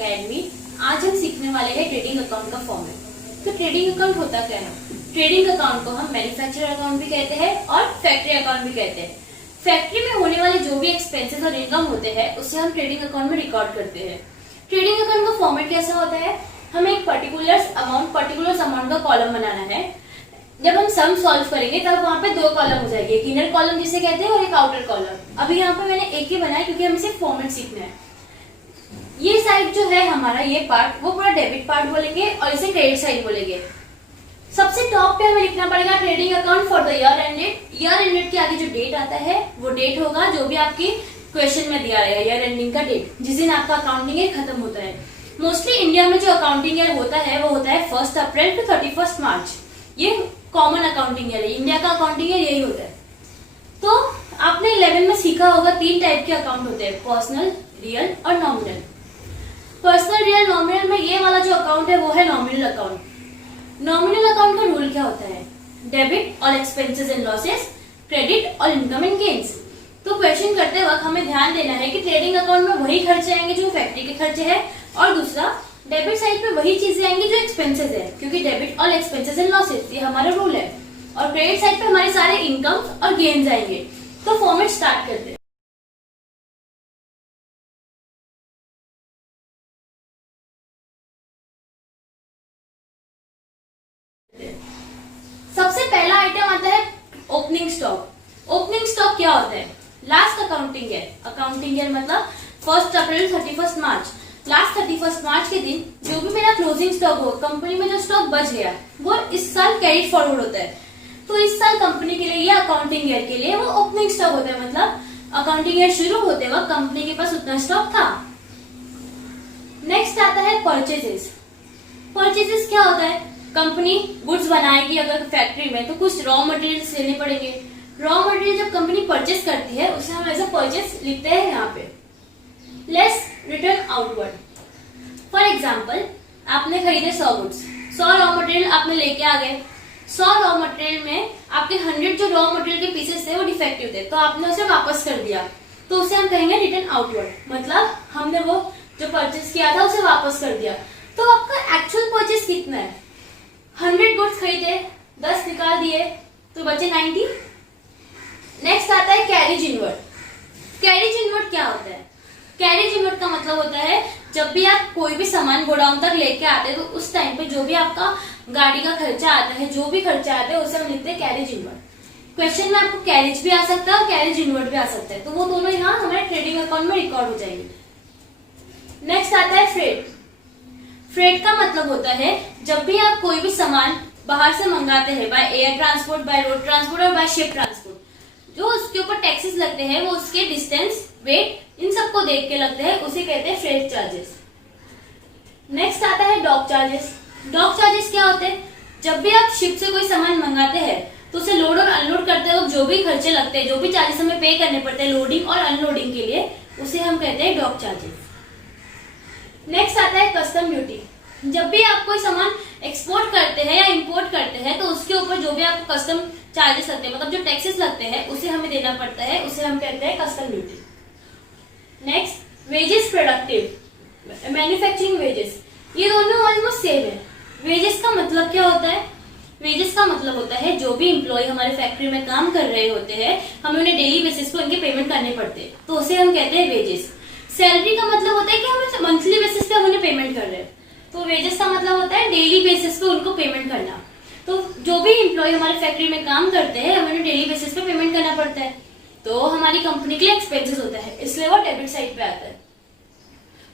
Academy. आज हम सीखने वाले हैं ट्रेडिंग अकाउंट का फॉर्मेट। तो ट्रेडिंग अकाउंट होता क्या है? ट्रेडिंग अकाउंट को हम मैन्युफैक्चरर अकाउंट भी कहते हैं और फैक्ट्री अकाउंट भी कहते हैं। फैक्ट्री में होने वाले जो भी एक्सपेंसेस और इनकम होते हैं उसे हम ट्रेडिंग अकाउंट में रिकॉर्ड करते हैं। ट्रेडिंग अकाउंट का फॉर्मेट कैसा होता है? हमें एक पर्टिकुलर अमाउंट का कॉलम बनाना है। जब हम सम सॉल्व करेंगे तब वहां पे दो कॉलम हो जाएगी, एक इनर कॉलम जिसे कहते हैं और एक आउटर कॉलम। अभी यहाँ पे मैंने एक ही बनाया क्योंकि हमें सिर्फ फॉर्मेट सीखना है। ये साइड जो है हमारा, ये पार्ट वो पूरा डेबिट पार्ट बोलेंगे और इसे क्रेडिट साइड बोलेंगे। सबसे टॉप पे हमें लिखना पड़ेगा trading account for the year ended. Year ended के आगे जो डेट आता है वो डेट होगा जो भी आपकी क्वेश्चन में दिया रहेगा, ईयर एंडिंग का डेट, जिस दिन आपका अकाउंटिंग ईयर खत्म होता है। मोस्टली इंडिया में जो अकाउंटिंग ईयर होता है वो होता है 1 अप्रैल टू 31 मार्च। ये कॉमन अकाउंटिंग ईयर है, इंडिया का अकाउंटिंग ईयर यही होता है। तो आपने 11 में सीखा होगा 3 टाइप के अकाउंट होते हैं, पर्सनल, रियल और नॉमिनल। पर्सनल, रियल, नॉमिनल में ये वाला जो अकाउंट है वो है नॉमिनल अकाउंट। नॉमिनल अकाउंट का रूल क्या होता है? Debit all expenses and losses, credit all income and gains. तो क्वेश्चन करते वक्त हमें ध्यान देना है कि ट्रेडिंग अकाउंट में वही खर्चे आएंगे जो फैक्ट्री के खर्चे हैं, और दूसरा डेबिट साइड पे वही चीजें आएंगी जो एक्सपेंसेस है, क्योंकि debit all expenses and losses ये हमारा रूल है। और क्रेडिट साइड पे हमारे सारे इनकम और गेन्स आएंगे। तो फॉर्मेट स्टार्ट करते हैं। सबसे पहला आइटम आता है ओपनिंग स्टॉक। ओपनिंग स्टॉक क्या होता है? Last accounting year, accounting year मतलब 1 अप्रैल 31 मार्च, लास्ट 31 मार्च के दिन जो भी मेरा क्लोजिंग स्टॉक हो, कंपनी में जो स्टॉक बच गया वो इस साल कैरी फॉरवर्ड होता है। तो इस साल कंपनी के लिए या अकाउंटिंग ईयर के लिए वो ओपनिंग स्टॉक होता है, मतलब अकाउंटिंग ईयर शुरू होते वक्त कंपनी के पास उतना स्टॉक था। नेक्स्ट आता है परचेजेस। परचेजेस क्या होता है? कंपनी गुड्स बनाएगी अगर फैक्ट्री में तो कुछ रॉ मटेरियल्स लेने पड़ेंगे। रॉ मटेरियल जब कंपनी परचेस करती है उसे हम एज अ परचेस लिखते हैं यहाँ पे। Less return outward. For example आपने खरीदे 100 गुड्स, 100 रॉ मटेरियल आपने लेके आ गए। 100 रॉ मटेरियल में आपके 100 जो रॉ मटेरियल के पीसेस थे वो डिफेक्टिव थे, तो आपने उसे वापस कर दिया, तो उसे हम कहेंगे रिटर्न आउटवर्ड, मतलब हमने वो जो परचेस किया था उसे वापस कर दिया। तो आपका एक्चुअल परचेस कितना है? 100 गुड्स खरीदे, 10 निकाल दिए तो बचे 90। नेक्स्ट आता है कैरेज इनवर्ड। कैरेज इनवर्ड क्या होता है? कैरेज इनवर्ड का मतलब होता है जब भी आप कोई भी सामान गोडाउन तक लेके आते हैं तो उस टाइम पे जो भी आपका गाड़ी का खर्चा आता है, जो भी खर्चा आता है उसे हम लिखते हैं कैरेज इनवर्ड। क्वेश्चन में आपको कैरेज भी आ सकता है और कैरेज इनवर्ड भी आ सकता है, तो वो दोनों यहाँ हमारे ट्रेडिंग अकाउंट में रिकॉर्ड हो जाएंगे। नेक्स्ट आता है फ्रेट। फ्रेट का मतलब होता है जब भी आप कोई भी सामान बाहर से मंगाते हैं, by air transport, by road transport और बाय शिप ट्रांसपोर्ट, जो उसके ऊपर टैक्सेस लगते हैं वो उसके डिस्टेंस, वेट, इन सबको देख के लगते हैं, उसे कहते हैं फ्रेट चार्जेस। नेक्स्ट आता है डॉक चार्जेस। डॉक चार्जेस क्या होते हैं? जब भी आप शिप से कोई सामान मंगाते हैं तो उसे लोड और अनलोड करते वक्त जो भी खर्चे लगते हैं, जो भी चार्जेस हमें पे करने पड़ते हैं लोडिंग और अनलोडिंग के लिए, उसे हम कहते हैं डॉक चार्जेस। नेक्स्ट आता है कस्टम ड्यूटी। जब भी आप कोई सामान एक्सपोर्ट करते हैं या इंपोर्ट करते हैं तो उसके ऊपर जो भी आपको कस्टम चार्जेस लगते हैं, मतलब जो टैक्सेस लगते हैं, उसे हमें देना पड़ता है, उसे हम कहते हैं custom duty. Next wages productive, manufacturing wages, ये दोनों ऑलमोस्ट सेम है। वेजेस का मतलब क्या होता है? वेजेस का मतलब होता है जो भी एम्प्लॉय हमारे फैक्ट्री में काम कर रहे होते हैं, हमें उन्हें डेली बेसिस पे उनके पेमेंट करने पड़ते हैं, तो उसे हम कहते हैं वेजेस। सैलरी का मतलब होता है कि हमें मंथली बेसिस पे हम उन्हें पेमेंट कर रहे हैं, तो वेजेस का मतलब होता है डेली बेसिस पे उनको पेमेंट करना। तो जो भी एम्प्लॉय हमारे फैक्ट्री में काम करते हैं हमें उन्हें डेली बेसिस पे पेमेंट करना पड़ता है, तो हमारी कंपनी के लिए एक्सपेंसेस होता है, इसलिए वो डेबिट साइड पे आता है।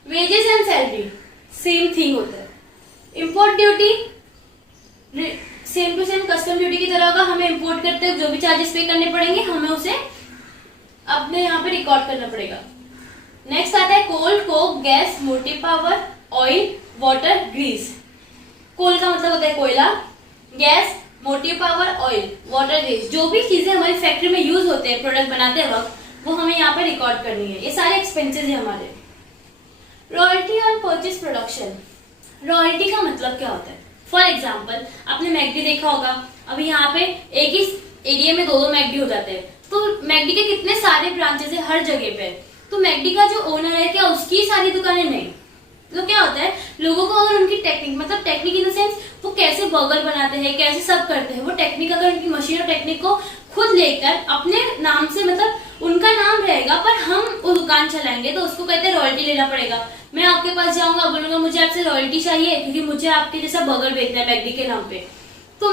Wages and salary same thing होता है। Import duty same to same custom duty की तरह होगा, हमें इंपोर्ट करते हैं जो भी चार्जेस पे करने पड़ेंगे हमें उसे अपने यहाँ पे रिकॉर्ड करना पड़ेगा। नेक्स्ट आता है coal, coke, gas, motive power, oil, water, grease. Coal का मतलब होता है कोयला, gas, motive power, oil, water, grease, जो भी चीजें हमारी फैक्ट्री में यूज होते हैं प्रोडक्ट बनाते वक्त, वो हमें यहाँ पे रिकॉर्ड करनी है। ये सारे एक्सपेंसेस है हमारे। Royalty on purchase production. Royalty का मतलब क्या होता है? फॉर एग्जाम्पल आपने मैकडी देखा होगा, अभी यहाँ पे एक ही एरिया में 2-2 मैकडी हो जाते हैं, तो मैकडी के कितने सारे ब्रांचेस है हर जगह पे, तो मैकडी का जो ओनर है क्या उसकी सारी दुकानें? नहीं, तो क्या होता है, लोगों को अगर उनकी टेक्निक, मतलब टेक्निक इन द सेंस वो कैसे बर्गर बनाते हैं, कैसे सब करते हैं, वो टेक्निक अगर उनकी मशीन और टेक्निक को खुद लेकर अपने नाम से, मतलब उनका नाम रहेगा पर हम वो दुकान चलाएंगे, तो उसको कहते हैं रॉयल्टी लेना पड़ेगा। मैं आपके पास जाऊंगा, बोलूंगा मुझे आपसे रॉयल्टी चाहिए क्योंकि मुझे आपके जैसा बर्गर बेचना है मैकडी के नाम पे, तो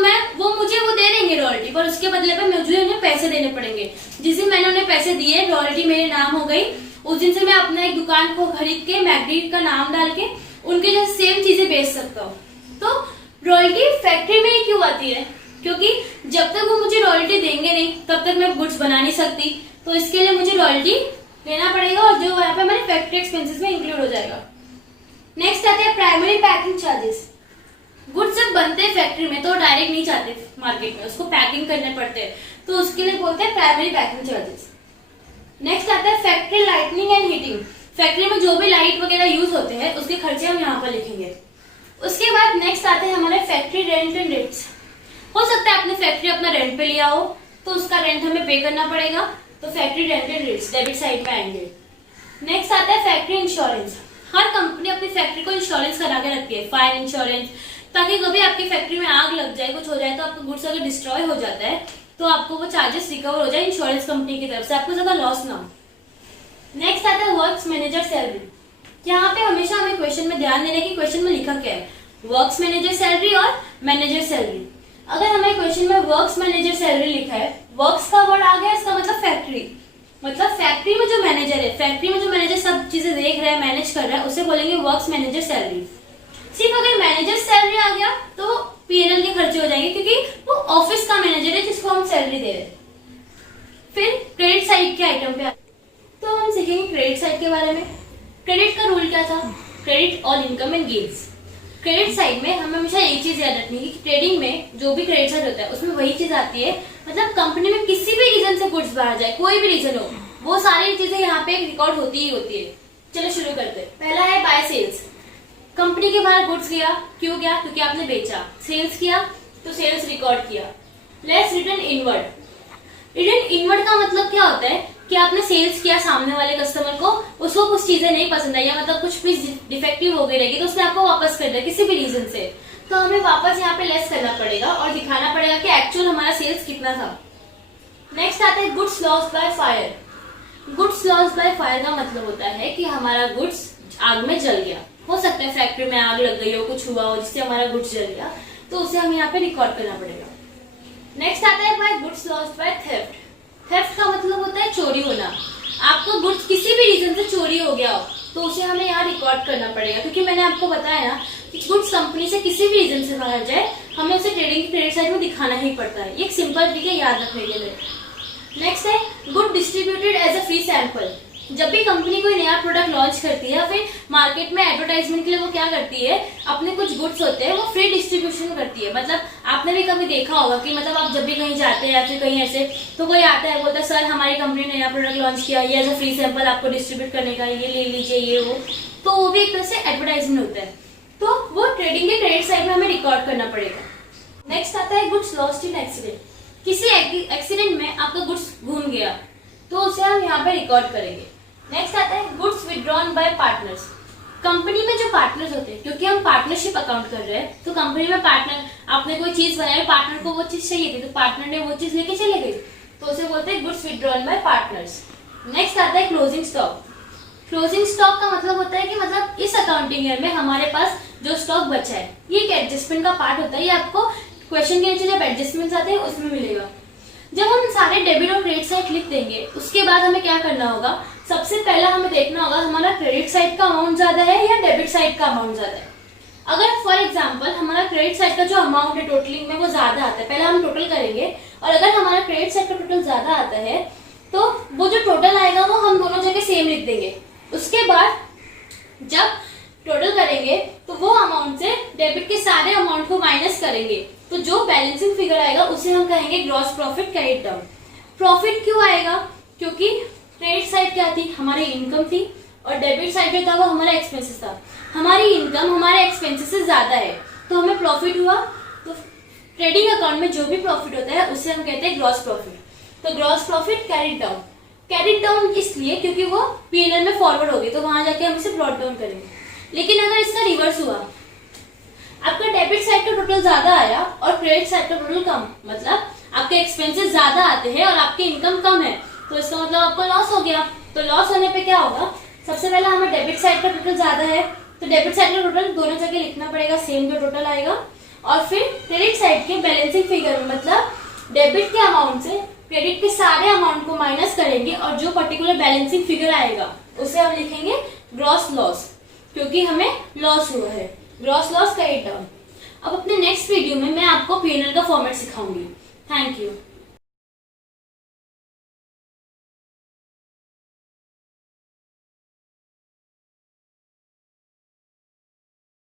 मुझे वो दे देंगे रॉयल्टी, पर उसके बदले में मुझे उन्हें पैसे देने पड़ेंगे। जिस दिन मैंने उन्हें पैसे दिए, रॉयल्टी मेरे नाम हो गई, उस दिन से मैं अपना एक दुकान को खरीद के मैकडी का नाम डाल के उनके जैसे सेम चीजें बेच सकता हूँ। तो रॉयल्टी फैक्ट्री में ही क्यों आती है, क्योंकि जब तक वो मुझे रॉयल्टी देंगे नहीं तब तक मैं गुड्स बना नहीं सकती, तो इसके लिए मुझे रॉयल्टी देना पड़ेगा, और जो यहाँ पे हमारे फैक्ट्री एक्सपेंसेस में इंक्लूड हो जाएगा। नेक्स्ट आते हैं प्राइमरी पैकिंग चार्जेस। गुड्स जब बनते हैं फैक्ट्री में तो डायरेक्ट नहीं जाते मार्केट में, उसको पैकिंग करने पड़ते हैं, तो उसके लिए बोलते हैं प्राइमरी पैकिंग चार्जेस। नेक्स्ट आता है factory lightning and heating. Factory में जो भी लाइट वगैरह यूज होते हैं उसके खर्चे हम यहाँ पर लिखेंगे। उसके बाद नेक्स्ट आते हैं हमारे फैक्ट्री रेंट एंड रेट्स। हो सकता है आपने फैक्ट्री अपना रेंट पे लिया हो तो उसका रेंट हमें पे करना पड़ेगा, तो factory rent and rates debit side पे आएंगे। नेक्स्ट आता है फैक्ट्री इंश्योरेंस। हर कंपनी अपनी फैक्ट्री को इंश्योरेंस करा के रखती है, फायर इंश्योरेंस, ताकि कभी आपकी फैक्ट्री में आग लग जाए, कुछ हो जाए, तो आपका गुड्स अगर डिस्ट्रॉय हो जाता है तो आपको वो चार्जेस रिकवर हो जाए इंश्योरेंस कंपनी की तरफ से, आपको ज्यादा लॉस ना हो। नेक्स्ट आता है वर्क्स मैनेजर सैलरी। यहाँ पे हमेशा हमें क्वेश्चन में ध्यान देना कि क्वेश्चन में लिखा क्या है, वर्क्स मैनेजर सैलरी और मैनेजर सैलरी। अगर हमें क्वेश्चन में वर्क्स मैनेजर सैलरी लिखा है, वर्क्स का वर्ड आ गया, इसका मतलब फैक्ट्री, मतलब फैक्ट्री में जो मैनेजर है, फैक्ट्री में जो मैनेजर सब चीजें देख रहा है, मैनेज कर रहा है, उसे बोलेंगे वर्क्स मैनेजर सैलरी। सिर्फ अगर मैनेजर सैलरी आ गया तो पीएनएल के खर्चे हो जाएंगे, क्योंकि वो ऑफिस का मैनेजर है जिसको हम सैलरी दे रहे हैं। फिर क्रेडिट साइड के आइटम पे तो हम सीखेंगे क्रेडिट साइड के बारे में। क्रेडिट का रूल क्या था, credit all income and gains. Credit side में हमें हमेशा एक चीज याद रखनी है कि ट्रेडिंग में जो भी क्रेडिट साइड होता है उसमें वही चीज आती है, मतलब कंपनी में किसी भी रीजन से गुड्स बाहर जाए, कोई भी रीजन हो, वो सारी चीजें यहाँ पे रिकॉर्ड होती ही होती है। चलो शुरू करते हैं। पहला है बाय सेल्स। कंपनी के बाहर गुड्स गया, क्यों गया, क्योंकि आपने बेचा। सेल्स किया तो सेल्स रिकॉर्ड किया। Let's return inward. Return inward का मतलब क्या होता है कि आपने सेल्स किया सामने वाले कस्टमर को, उसको कुछ चीजें नहीं पसंद आई, या मतलब कुछ भी डिफेक्टिव हो गई रहेगी तो उसने आपको वापस कर दिया किसी भी रीजन से, तो हमें वापस यहाँ पे लेस करना पड़ेगा और दिखाना पड़ेगा कि एक्चुअल हमारा सेल्स कितना था। नेक्स्ट आता है goods lost by fire. Goods lost by fire का मतलब होता है कि हमारा गुड्स आग में जल गया। हो सकता है फैक्ट्री में आग लग गई हो, कुछ हुआ हो जिससे हमारा गुड्स जल गया, तो उसे हमें यहाँ पे रिकॉर्ड करना पड़ेगा। नेक्स्ट आता है by goods lost by theft. Theft का मतलब होता है चोरी होना। आपको गुड्स किसी भी रीजन से चोरी हो गया हो तो उसे हमें यहाँ रिकॉर्ड करना पड़ेगा, क्योंकि मैंने आपको बताया ना कि गुड्स कंपनी से किसी भी रीजन से बाहर जाए हमें उसे ट्रेडिंग की क्रेडिट साइड में दिखाना ही पड़ता है। ये एक सिंपल ट्रिक है याद रखने के लिए। नेक्स्ट है good distributed as a free sample. जब भी कंपनी कोई नया प्रोडक्ट लॉन्च करती है, फिर मार्केट में एडवर्टाइजमेंट के लिए वो क्या करती है, अपने कुछ गुड्स होते हैं वो फ्री डिस्ट्रीब्यूशन करती है। मतलब आपने भी कभी देखा होगा कि मतलब आप जब भी कहीं जाते हैं या फिर कहीं ऐसे, तो कोई आता है बोलता है सर हमारी कंपनी ने नया प्रोडक्ट लॉन्च किया, ये एज अ फ्री सैंपल आपको डिस्ट्रीब्यूट करने का, ये ले लीजिए, ये वो, तो वो भी एक तरह से एडवर्टाइजमेंट होता है। तो वो ट्रेडिंग के क्रेडिट साइड में हमें रिकॉर्ड करना पड़ेगा। नेक्स्ट आता है गुड्स लॉस्ट इन एक्सीडेंट। किसी एक्सीडेंट में आपका गुड्स घूम गया तो उसे हम यहाँ पे रिकॉर्ड करेंगे। नेक्स्ट आता है goods withdrawn bye partners. Company में जो पार्टनर्स होते हैं, क्योंकि हम पार्टनरशिप अकाउंट कर रहे हैं, तो कंपनी में पार्टनर, आपने कोई चीज बनाई, पार्टनर को वो चीज चाहिए थी तो पार्टनर ने वो चीज लेके चले गई, तो उसे बोलते हैं goods withdrawn bye partners. Next आता है क्लोजिंग स्टॉक। क्लोजिंग स्टॉक का मतलब होता है कि मतलब इस अकाउंटिंग ईयर में हमारे पास जो स्टॉक बचा है, ये एक एडजस्टमेंट का पार्ट होता है। ये आपको क्वेश्चन के नीचे जब एडजस्टमेंट आते हैं उसमें मिलेगा। जब हम सारे डेबिट और क्रेडिट साइड लिख देंगे, उसके बाद हमें क्या करना होगा, सबसे पहला हमें देखना होगा हमारा क्रेडिट साइड का अमाउंट ज्यादा है या डेबिट साइड का अमाउंट ज्यादा है। अगर फॉर एग्जांपल हमारा क्रेडिट साइड का जो अमाउंट है टोटलिंग में वो ज्यादा आता है, पहले हम टोटल करेंगे, और अगर हमारा क्रेडिट साइड का टोटल ज्यादा आता है तो वो जो टोटल आएगा वो हम दोनों जगह सेम लिख देंगे। उसके बाद जब टोटल करेंगे तो वो अमाउंट से डेबिट के सारे अमाउंट को माइनस करेंगे, तो जो बैलेंसिंग फिगर आएगा उसे हम कहेंगे gross profit carried down. Profit क्यों आएगा, क्योंकि क्रेडिट साइड क्या थी, हमारी इनकम थी, और डेबिट साइड जो था वो हमारा एक्सपेंसेस था। हमारी इनकम हमारे एक्सपेंसेस से ज्यादा है तो हमें प्रॉफिट हुआ। तो ट्रेडिंग अकाउंट में जो भी प्रॉफिट होता है उसे हम कहते हैं ग्रॉस प्रॉफिट। तो gross profit carried down. Carried down इसलिए क्योंकि वो पीएनएल में फॉरवर्ड होगी, तो वहां जाके हम इसे ब्रॉट डाउन करेंगे। लेकिन अगर इसका रिवर्स हुआ, आपका डेबिट साइड का टोटल ज्यादा आया और क्रेडिट साइड का टोटल कम, मतलब आपके एक्सपेंसेस ज्यादा आते हैं और आपकी इनकम कम है, तो इसका मतलब आपको लॉस हो गया। तो लॉस होने पे क्या होगा, सबसे पहले हमें डेबिट साइड का टोटल ज्यादा है तो डेबिट साइड का टोटल दोनों जगह लिखना पड़ेगा, सेम जो टोटल आएगा। और फिर क्रेडिट साइड के बैलेंसिंग फिगर में, मतलब डेबिट के अमाउंट से क्रेडिट के सारे अमाउंट को माइनस करेंगे और जो पर्टिकुलर बैलेंसिंग फिगर आएगा उसे हम लिखेंगे ग्रॉस लॉस, क्योंकि हमें लॉस हुआ है। ग्रॉस लॉस का टर्म। अब अपने नेक्स्ट वीडियो में मैं आपको P&L का फॉर्मेट सिखाऊंगी। Thank you.